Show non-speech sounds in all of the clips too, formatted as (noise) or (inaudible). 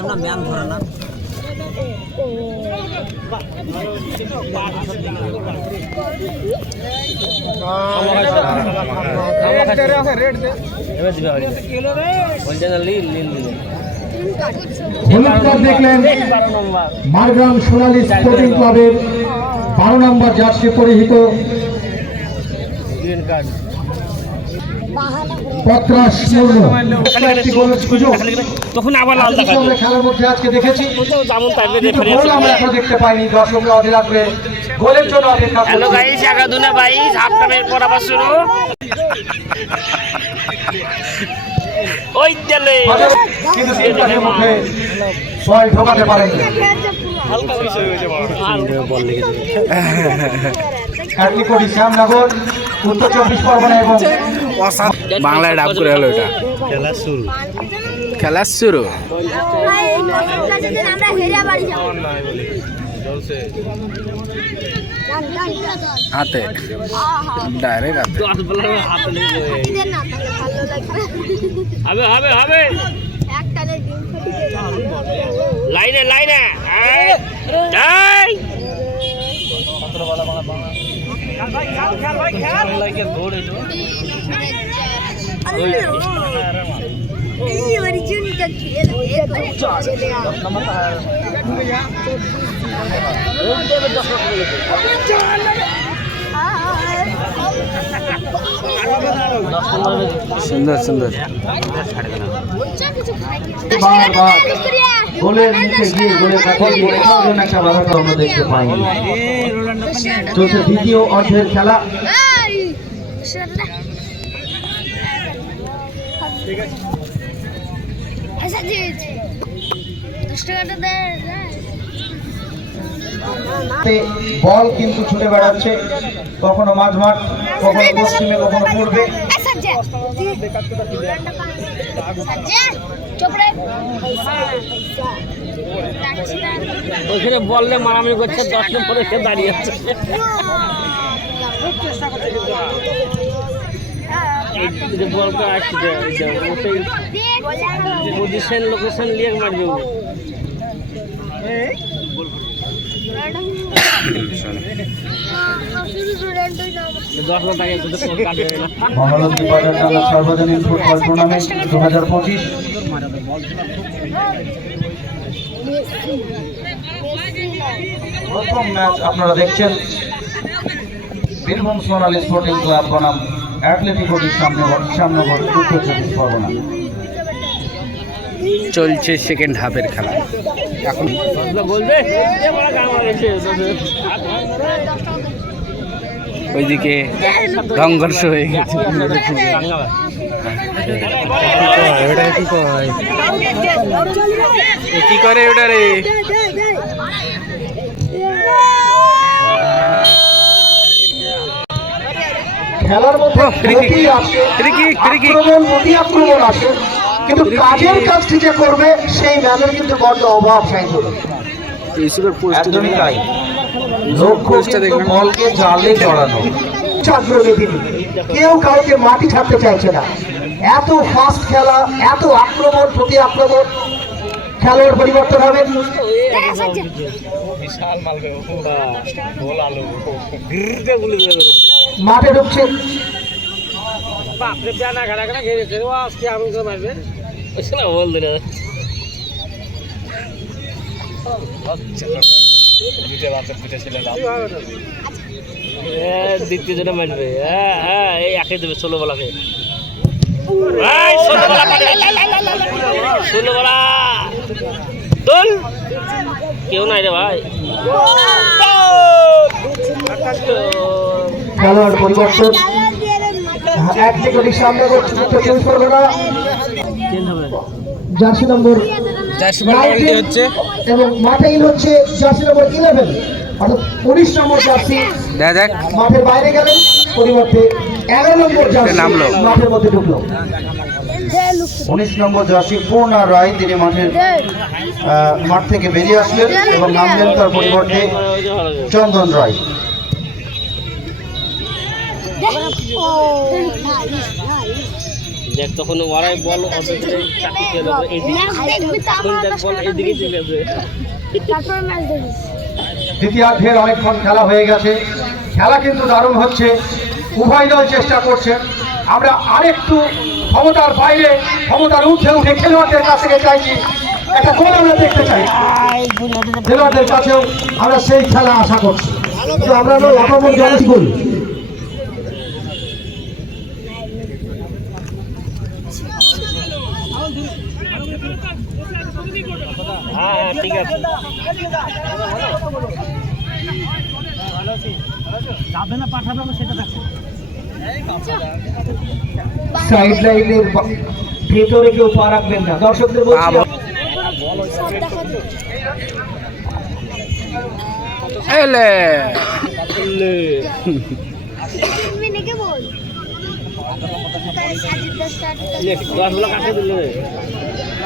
আমরা ম্যান ধরে না। দেখলেন মারগ্রাম সোনালী স্পোর্টিং ক্লাবের বারো নম্বর জার্সি পরিহিত। পত্রাস মুর্মু তখন আবার লাল খেলার মধ্যে আজকে দেখেছি যেমন টাইপের রেফারেন্স আমরা এখনও দেখতে পাইনি দর্শকরা অধীর আগ্রহে গোলের জন্য অপেক্ষা হ্যালো গাইস এগাদুনা বাইশ হাফ টাইমের পর আবার শুরু। ওই তেলে হাজারো কিন্তু তিনটার মধ্যে ছয় ঢোকাতে পারেনি। (laughs) কার্তিকটি শ্যামনগর উত্তর চব্বিশ পরগনা এবং বাংলায় ডাব করে হলো এটা। খেলার শুরু বাড়ি যাব হাতে। ডাইরেক্ট হাতে। হবে হবে হবে। একটানে লাইনে। লাইনে সুন্দর সুন্দর। গোলের নিচে গিয়ে গোলের কাছে গিয়ে কোথাও যেন একটা বাধাটা আমরা দেখতে পাইনি। চলছে দ্বিতীয় অর্ধের খেলা। আচ্ছা বল কিন্তু ছুটে বেড়াচ্ছে কখনো মাঝমাঠ কখনো পশ্চিমে কখনো পূর্বে। ওইখানে বললে মারামারি করছে দশ পরে সে দাঁড়িয়ে আছে। করে লোকেশন লিয়ে মারবে ও। দশ হাজার টাকা কিন্তু তোর কাটবে না মহানন্দী বাজার টানা সর্বজনীন ফুটবল টুর্নামেন্ট দু হাজার পঁচিশ প্রথম ম্যাচ আপনারা দেখছেন বীরভূম সোনালী স্পোর্টিং ক্লাব বনাম অ্যাথলেটিকোটির সামনে সামনগর উত্তর চব্বিশ পরগনা চলছে সেকেন্ড হাফের খেলা। এখন ওইদিকে সংঘর্ষ হয়ে গেছে। কি করে ওটা রে? খেলার মধ্যে kick, free kick। আক্রমণ প্রতি আক্রমণ আসে। কিন্তু কাজের কাজটি যে করবে সেই ম্যানের কিন্তু বড্ড অভাব সাইকেল একদমই তাই। লক্ষ্য কিন্তু বলকে জালে জড়ানো। তিনি। কেউ কাউকে মাটি ছাড়তে চাইছে না। এত ফাস্ট খেলা এত আক্রমণ প্রতি আক্রমণ। খেলোয়াড় পরিবর্তন হবে। মাঠে ঢুকছে। বাপরে খানা খেয়ে গেছে ও আজকে আমি তো মারবে। না বল দিলে। দ্বিতীয় জনে মারবে। হ্যাঁ হ্যাঁ এই দেবে ষোলো বেলাকে। বেলা। পারে। ষোলো বেলা। দোল। কেউ নাই রে ভাই। খেলোয়াড় পরিবর্তন। এক দিকে সামনে করছে উত্তর চব্বিশ পরগনা জার্সি নম্বর হচ্ছে। এবং মাঠে ইন হচ্ছে জার্সি নম্বর ইলেভেন অর্থাৎ উনিশ নম্বর জার্সি। মাঠের বাইরে গেলেন। পরিবর্তে এগারো নম্বর জার্সি নামলো। মাঠের মধ্যে ঢুকলো। উনিশ নম্বর জার্সি পূর্ণা রায় তিনি মাঠের মাঠ থেকে বেরিয়ে আসলেন এবং নামলেন তার পরিবর্তে চন্দন রায়। দেখ, তখন ওরাই বল অর্ধেক চাকরি অনেকক্ষণ খেলা হয়ে গেছে। খেলা কিন্তু দারুণ হচ্ছে। উভয় দল চেষ্টা করছে। আমরা আরেকটু ক্ষমতার বাইরে, ক্ষমতার ঊর্ধ্বে উঠে খেলোয়াড়দের কাছ থেকে চাইছি। একটা গোল আমরা দেখতে চাই। খেলোয়াড়দের কাছেও আমরা সেই খেলা আশা করছি। কিন্তু আমরা অপমন জনতি হ্যাঁ ঠিক আছে। সাইড লাইনের ভেতরে কেউ পা রাখবেন না। দর্শকদের বলছি দেখা এলে। নে, দশ বলা কাছে দিলে।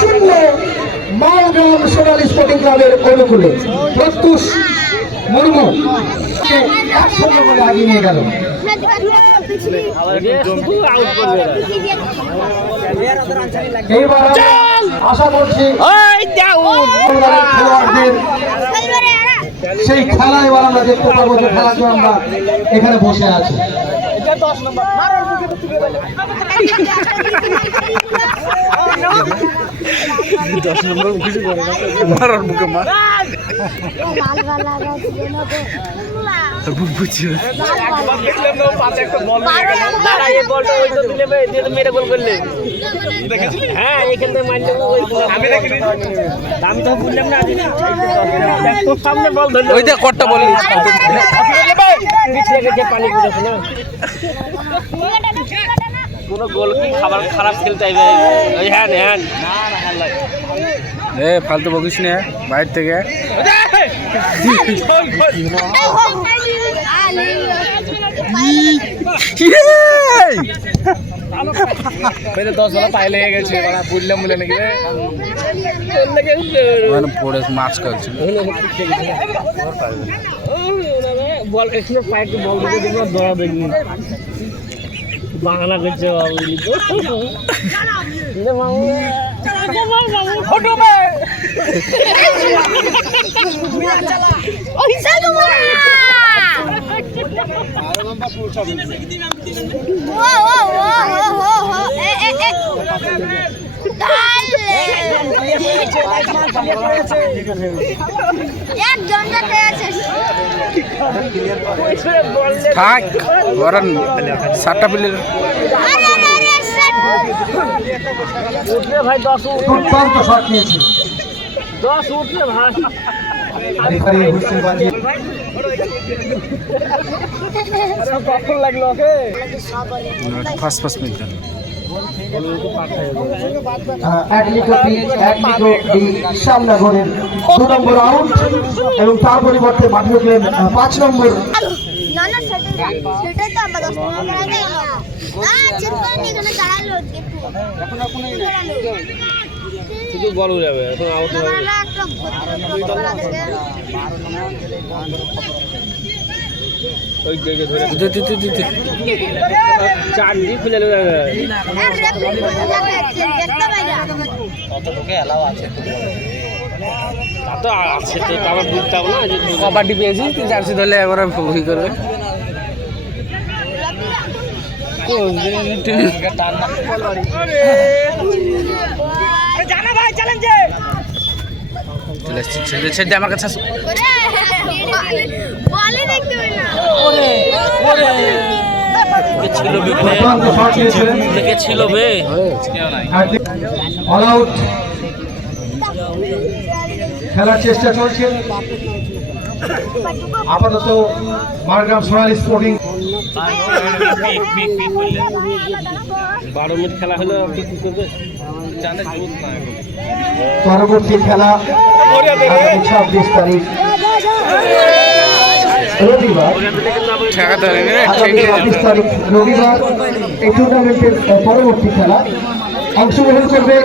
শূন্য। মালগ্রাম সোনাল স্পোর্টিং ক্লাবের অনুকূলে প্রত্যুষ মুর্মু। এক শূন্য বলে আগিয়ে নিয়ে গেল। এইবার আশা করছি সেই খেলা এবার আমরা দেখতে পাবো যে খেলার জন্য আমরা এখানে বসে আছি। (laughs) দশ নম্বর কিছু করে মারার মুখে মার বুঝছি ওই দেখ কটটা বলে। পিছলে গেছে পানি না। কোনো গোল কি খাবার খারাপ খেলতে আইবে? ওই হ্যাঁ হ্যাঁ এ ফালতু বকিস নে বাইরে থেকে। মাছ করছে বল এখানে পাইতে বল দিতে দিব দড়া দেখবি বাংলা করছে বাবু থাক ওরা সাতটা প্লেয়ার উঠলে ভাই দশ দুর্দান্ত শট নিয়েছি দশ উঠলে ভাই। First first minute. সামনাগরের দু নম্বর আউট এবং তার পরিবর্তে মাঠে উঠলেন পাঁচ নম্বর। শুধু বল যাবে এখন আউট হবে না একটা দশবেলা দেখে ওই দিকে ধরে খুলে তা তো আছে তো তা বুঝতে হবে না যে কবাডি পেয়েছি তিন চারশো ধরলে একবার ই করবে ছেড়ে আমার কাছে ছিল বে। অল আউট খেলার চেষ্টা চলছে। আপাতত মারগ্রাম সোনালী স্পোর্টিং বারো মিনিট খেলা হলো পরবর্তী খেলা। আগামী ছাব্বিশ তারিখ। রবিবার ছাব্বিশ তারিখ রবিবার এই টুর্নামেন্টের পরবর্তী খেলা। অংশগ্রহণ করবে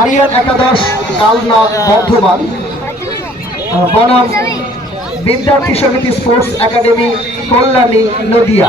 আরিয়ান একাদশ কালনা বর্ধমান বনাম বিদ্যার্থী সমিতি স্পোর্টস একাডেমি কল্যাণী নদিয়া।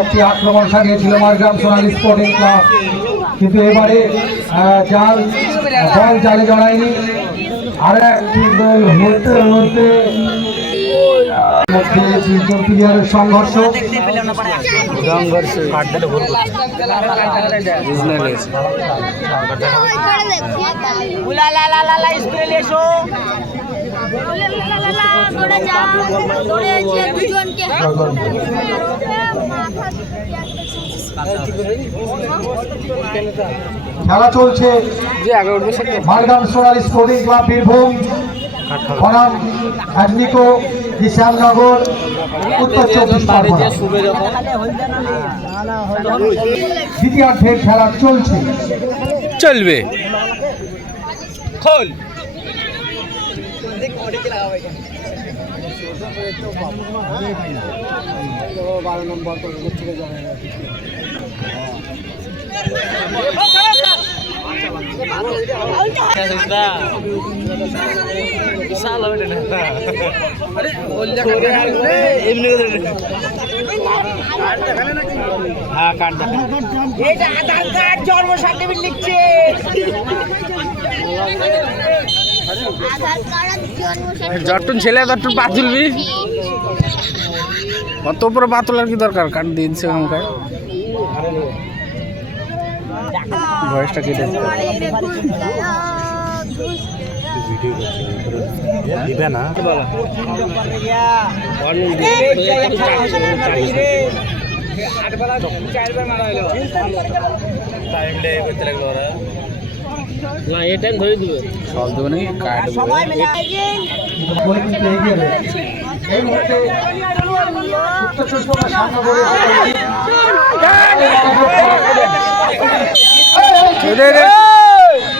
একটি আক্রমণ সাজিয়েছিল মারগ্রাম সোনালী স্পোর্টিং ক্লাব কিন্তু এবারে জাল বল জালে জড়ায়নি। আর একটি গোল হতে হতে মধ্যে তিনজন প্লেয়ারের সংঘর্ষ। খেলা চলছে মারগ্রাম সোনালী স্পোর্টিং ক্লাব বীরভূম বনাম অ্যাডমিকো শ্যামনগর উত্তর চব্বিশ পরগনা। দ্বিতীয়ার্ধের খেলা চলছে। চলবে। খোল। বিশাল হবে এটা এমনি হ্যাঁ কার্ড দেখা আধার কার্ড জন্ম যট্টুন ছেলে তট্টুন পা তুলবি কত উপরে পা তোলার কি দরকার? কাট দিন সে আমাকে। বয়সটা কেটে দিবে না। না এই টাইম ধরে দিবে। সব এই মুহূর্তে উত্তর চব্বিশ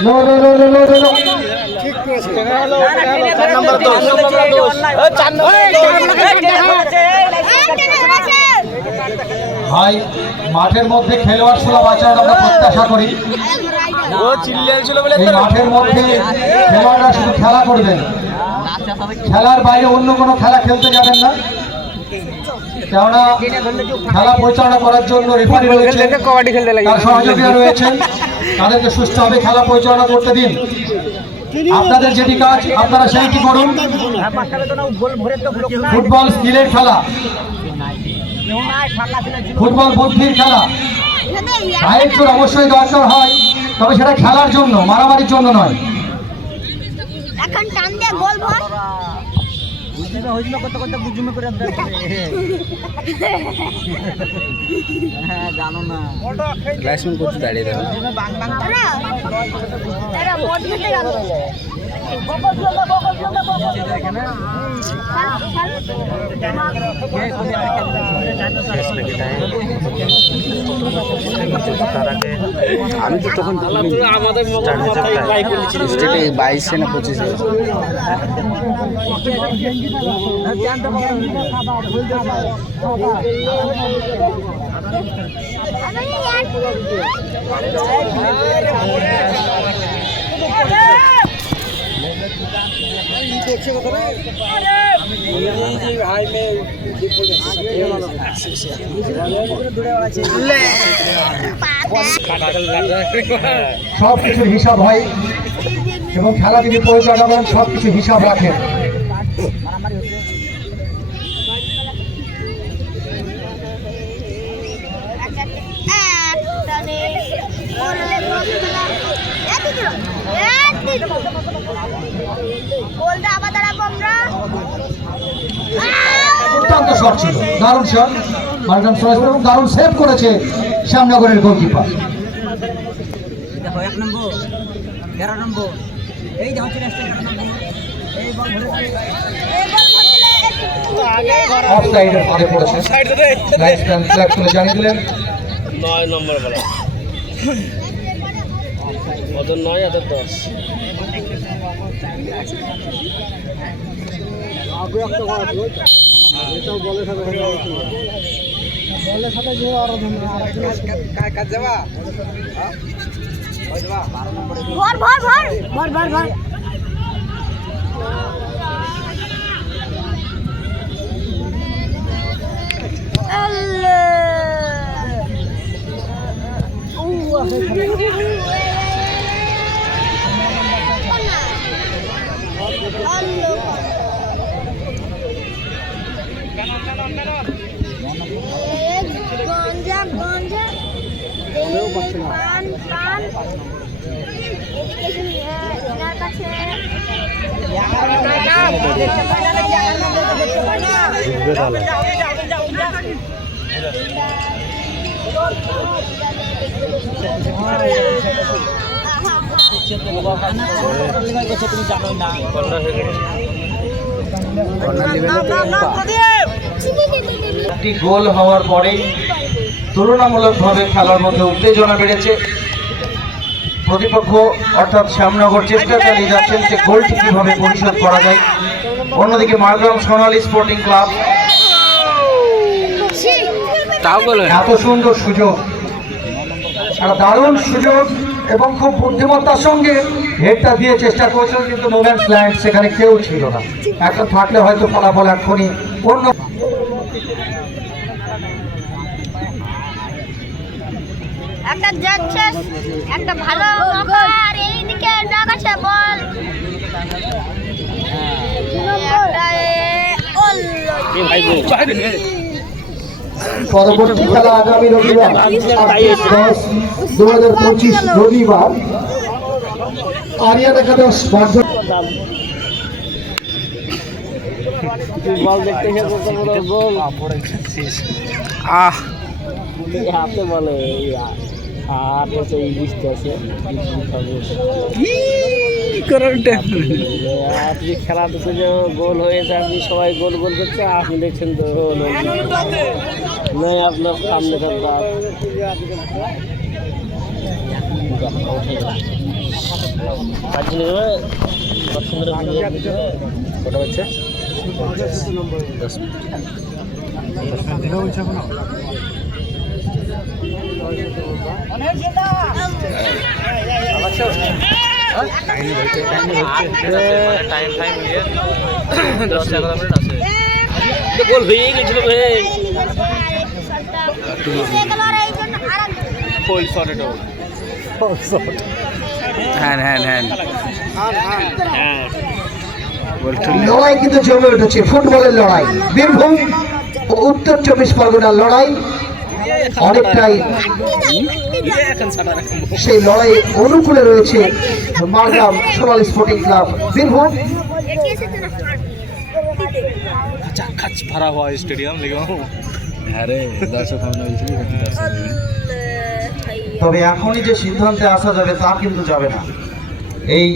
no no no no no no ভাই মাঠের মধ্যে খেলোয়াড় সুলভ আচরণ আমরা প্রত্যাশা করি। মাঠের মধ্যে খেলোয়াড়রা শুধু খেলা করবেন খেলার বাইরে অন্য কোনো খেলা খেলতে যাবেন না। কেননা খেলা পরিচালনা করার জন্য রেফারি রয়েছে কবাডি খেলতে লাগে। তার সহযোগীরা রয়েছেন। তাদেরকে সুস্থভাবে খেলা পরিচালনা করতে দিন। আপনাদের যেটি কাজ আপনারা সেইটি করুন। ফুটবল স্কিলের খেলা। ফুটবল বুদ্ধির খেলা। অবশ্যই দরকার হয়। তবে সেটা খেলার জন্য মারামারির জন্য নয়। এখন টান দিয়ে গোল ভর ক্লাসমেট করতে দাঁড়িয়ে তারা গেল। আমি তো তখন স্টেটে বাইশে না পঁচিশে সব কিছু হিসাব হয় এবং খেলা যদি পরিচালনা করেন সব কিছু হিসাব রাখেন। শট ছিল দারুণ শট মার্গাম সোনালি এবং দারুণ সেভ করেছে শ্যামনগরের গোলকিপার দেখো এক নম্বর তেরো নম্বর। এই দেখো চলে আসছে এগারো নম্বর এই বল ধরেছে অফ সাইডের ফাঁদে পড়েছে। লাইফ টাইম ফ্ল্যাগ তুলে জানিয়ে দিলেন। নয় নম্বর বলা। ওদের নয় এদের দশ। ভর ভর ভর। ভর ভর ভর। গঞ্জা গঞ্জা পান পান এদিকে শুনি, আহ, এনার কাছে একটি গোল হওয়ার পরেই তুলনামূলকভাবে খেলার মধ্যে উত্তেজনা বেড়েছে। প্রতিপক্ষ অর্থাৎ শ্যামনগর চেষ্টা চালিয়ে যাচ্ছেন যে গোলটি কীভাবে পরিশোধ করা যায়। অন্যদিকে মারগ্রাম সোনালী স্পোর্টিং ক্লাব। এত সুন্দর সুযোগ। একটা দারুণ সুযোগ এবং খুব বুদ্ধিমত্তার সঙ্গে হেডটা দিয়ে চেষ্টা করেছিল কিন্তু নোম্যান্স ল্যান্ড সেখানে কেউ ছিল না। এখন থাকলে হয়তো ফলাফল এক্ষুনি অন্য একটা যাচ্ছে একটা ভালো মৌকা এইদিকে আছে বল। পরবর্তী খেলা আগামী রবিবার দশ দু হাজার পঁচিশ রবিবার আরিয়ান একাদশ বর্ধমান বল দেখতে আহ হাতে বলে আর হচ্ছে ইংলিশ আছে আপনি খেলা দেখতে যে গোল হয়েছে আপনি সবাই গোল গোল করছে আপনি দেখছেন তো গোল নয় আপনার সামনে থাকবে পাঁচ জন যাবে কটা হচ্ছে দশ গোল গেছিল লড়াই কিন্তু জমে উঠেছে ফুটবলের লড়াই। বীরভূম ও উত্তর চব্বিশ পরগনার লড়াই। অনেকটাই সেই লড়াই অনুকূলে রয়েছে মারগ্রাম সোনালী স্পোর্টিং ক্লাব বীরভূম। খাচ ভরা হওয়া স্টেডিয়াম তবে এখনই যে সিদ্ধান্তে আসা যাবে তা কিন্তু যাবে না। এই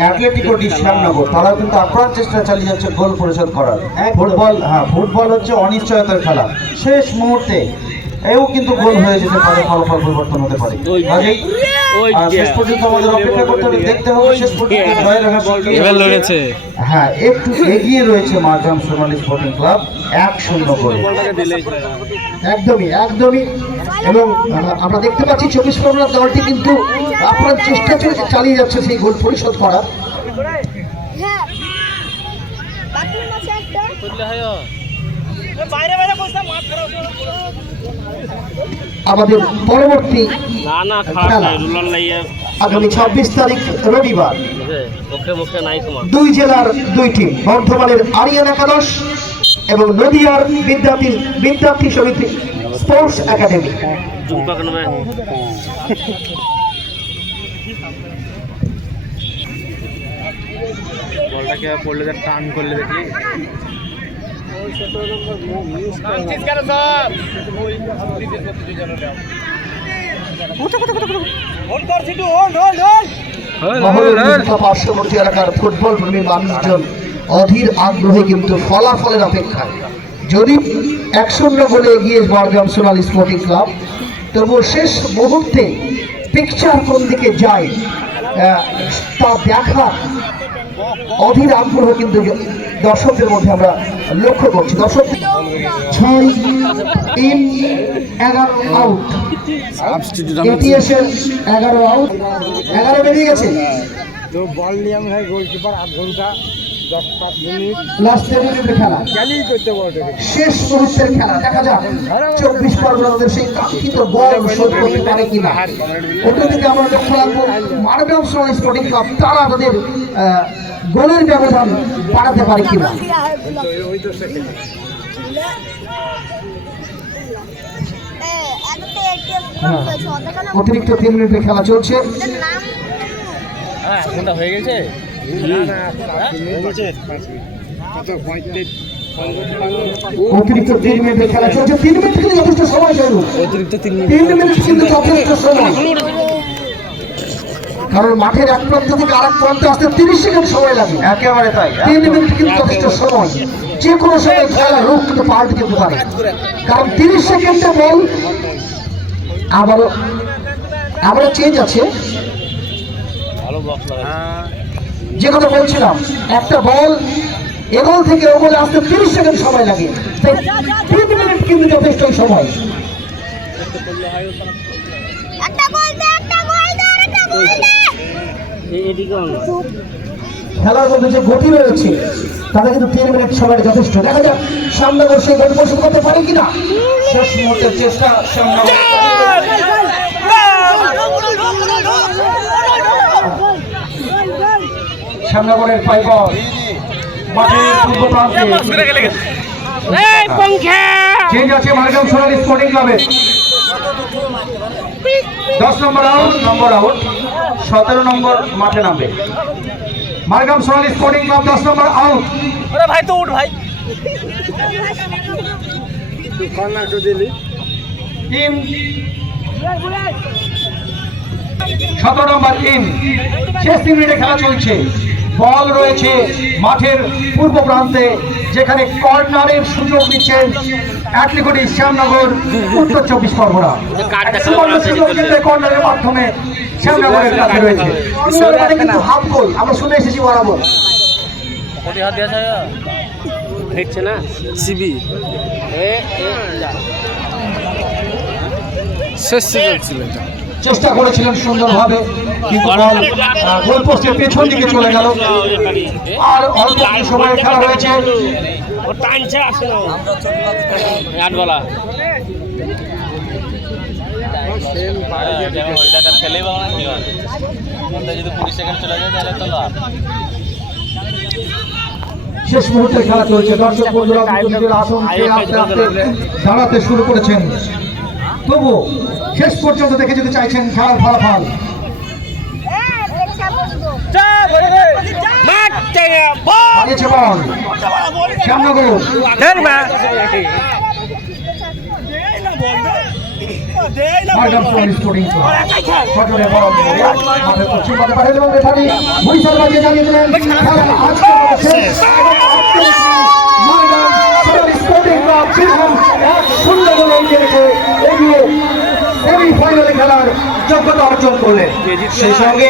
অ্যাথলেটিকো ডি শ্যামনগর তারাও কিন্তু আপ্রাণ চেষ্টা চালিয়ে যাচ্ছে গোল পরিশোধ করার। ফুটবল হ্যাঁ ফুটবল হচ্ছে অনিশ্চয়তার খেলা। শেষ মুহূর্তে এও কিন্তু গোল হয়ে যেতে পারে ফলাফল পরিবর্তন হতে পারে। ওই কাজেই শেষ পর্যন্ত আমাদের অপেক্ষা করতে হবে দেখতে হবে শেষ পর্যন্ত জয়ের এবার লড়েছে। হ্যাঁ একটু এগিয়ে রয়েছে মারগ্রাম সোনালী স্পোর্টিং ক্লাব এক শূন্য করে একদমই একদমই। এবং আমরা দেখতে পাচ্ছি চব্বিশ পরগনার দলটি কিন্তু আপনার চেষ্টা চলে- চালিয়ে যাচ্ছে সেই গোল পরিশোধ করার। হ্যাঁ। বাথরুম আছে একটা আমাদের পরবর্তী না না খারাপ নাই রুলার লাইয়া। আগামী ছাব্বিশ তারিখ রবিবার। দুই জেলার দুই টিম বর্ধমানের আরিয়ান একাদশ এবং নদিয়ার বিদ্যার্থী বিদ্যার্থী সমিতি স্পোর্টস একাডেমি। বলটাকে পড়লে টান করলে বিভিন্ন পার্শ্ববর্তী এলাকার ফুটবল প্রেমী মানুষজন অধীর আগ্রহে কিন্তু ফলাফলের অপেক্ষায়। যদি এক শূন্য বলে এগিয়ে বারগ্রাম সোনালী স্পোর্টিং ক্লাব তবুও শেষ মুহূর্তে পিকচার কোন দিকে যায় তা দেখার অধীর আগ্রহ কিন্তু দর্শকদের মধ্যে আমরা লক্ষ্য করছি। দর্শক, ছয়, তিন, এগারো আউট এটিএস এর এগারো আউট এগারো বেরিয়ে গেছে। তো ঘণ্টা দশ পাঁচ লাস্ট খেলা। করতে পারবে শেষ খেলা। দেখা চব্বিশ সেই আমরা লক্ষ্য রাখব তারা তাদের গোলের ব্যবধান বাড়াতে পারে কিনা? ওই তো সেকেন্ড হ্যাঁ। অতিরিক্ত তিন মিনিটের খেলা চলছে। হ্যাঁ হয়ে গেছে? না না পাঁচ মিনিট পাঁচ মিনিট। কত পঁয়ত্রিশ অতিরিক্ত তিন মিনিটের খেলা চলছে। তিন মিনিট যথেষ্ট সময় চলুন অতিরিক্ত তিন তিন মিনিট কিন্তু যথেষ্ট সময়। কারণ মাঠের এক প্রান্ত থেকে আরেক প্রান্তে আসতে তিরিশ সেকেন্ড সময় লাগে। একেবারে তাই। তিন মিনিট কিন্তু যথেষ্ট সময়। যে কোনো সময় খেলা রূপ কিন্তু পাল্টে যেতে পারে। কারণ তিরিশ সেকেন্ডে বল আবারও আবারও চেঞ্জ আছে। যে কথা বলছিলাম একটা বল এগোল থেকে ও বলে আসতে তিরিশ সেকেন্ড সময় লাগে। তাই তিন মিনিট কিন্তু যথেষ্ট সময় একটা গোল দে একটা গোল দে একটা গোল দে এদিকে অন্য খেলার মধ্যে যে গতি রয়েছে কিন্তু তিন মিনিট সময় যথেষ্ট। দেখা যাক সামনে বসে গতি পরিশোধ করতে পারে কিনা। শেষ মুহূর্তের চেষ্টা সামনে শ্যামনগরের পাইবল মাঠের পূর্ব প্রান্তে চেঞ্জ আছে মার্গাম সোনালী স্পোর্টিং ক্লাবের দশ নম্বর আউট নম্বর আউট সতেরো নম্বর মাঠে নামবে। মার্গাম সোনালী স্পোর্টিং ক্লাব দশ নম্বর আউট। ভাই তো উঠ ভাই। তিন সতেরো নম্বর তিন শেষ তিন মিনিটে খেলা চলছে। বল রয়েছে মাঠের পূর্ব প্রান্তে যেখানে কর্নারের সুযোগ দিচ্ছেন অ্যাটলিকটি শ্যামনগর উত্তর চব্বিশ পরগনা। কর্নারের মাধ্যমে শ্যামনগরের কাছে রয়েছে। কিন্তু হাফ গোল আমরা শুনে এসেছি বরাবর। হেঁটছে না? সিবি। শেষ ছিল চেষ্টা করেছিলেন সুন্দরভাবে কিন্তু বল গোল পোস্টের পেছন দিকে চলে গেল। আর অল্প কিছু সময়ের খেলা রয়েছে টানছে আসে না আট বলা শেষ মুহূর্তে খেলা চলছে। দর্শক বন্ধুরা নিজেদের আসন আস্তে আস্তে দাঁড়াতে শুরু করেছেন। তবু শেষ পর্যন্ত দেখে যেতে চাইছেন খেলার ফলাফল। সেমিফাইনালে খেলার যোগ্যতা অর্জন করলেন। সেই সঙ্গে